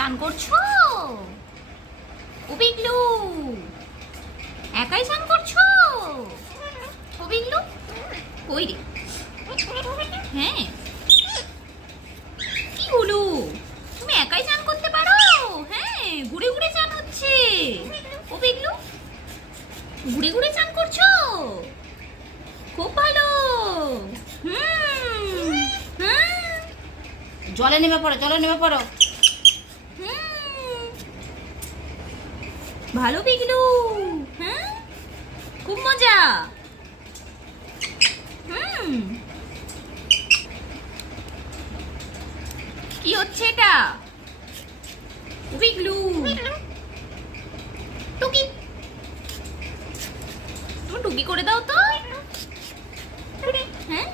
চান করছো? ও পিগলু, একাই চান করছো? ও পিগলু, কই রে? হ্যাঁ, কি হলো? তুমি একাই চান করতে পারো? হ্যাঁ, ঘুরে ঘুরে চান হচ্ছে। ও পিগলু, ঘুরে ঘুরে চান করছো? খুব ভালো। হুম, হ্যাঁ, জলে নেমে পড়ো, জলে নেমে পড়ো। হুম, ভালো পিগলু। হ্যাঁ, খুব মজা। হুম, কি হচ্ছে এটা? পিগলু, টুকি, তুমি টুকি করে দাও তো। হ্যাঁ।